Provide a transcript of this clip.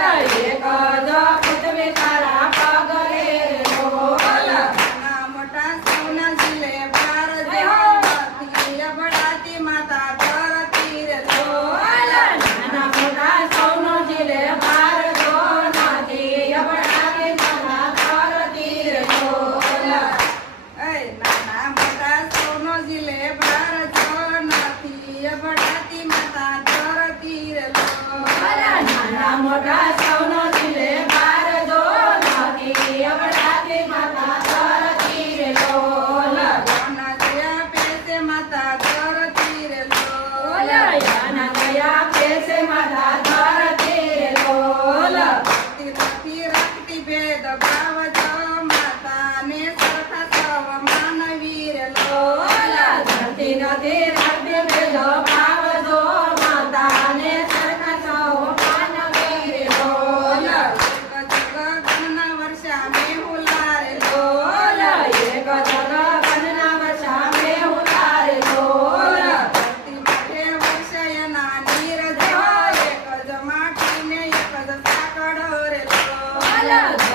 એક જ પૃથ્વી તારા પગલે નાના મોટા સૌના ઝીલે બાર જો નથી અબડાતી માતા ધરતી રે નાના મોટા સૌનો જીલે બાર જો નથી અબડાતી માતા ધરતી રે નાના મોટા સૌનો ઝીલે બાર જો નથી અબડાતી માતા ધરતી રે નાના મોટા સૌનો જીલે બાર જો નથી અબડાતી માતા ધરતી રે ગામના દયા પેસે માતા ધરતી રે યાના દયા પેસે માતા ધરતી રે નથી રાખતી ભેદ ભાવ જો માતાને સરખા સવ માનવી રે ધરતી નથી રાખતી ભેદો ભાવ જો માતાને સરખા સૌ માનવી રે જગના વર્ષા મેહુલા રે એક જગના વર્ષા મેં ઉતારે ધરતી માટે વર્ષયના નીરજ એક જ માટીને એક જ સાકડ રે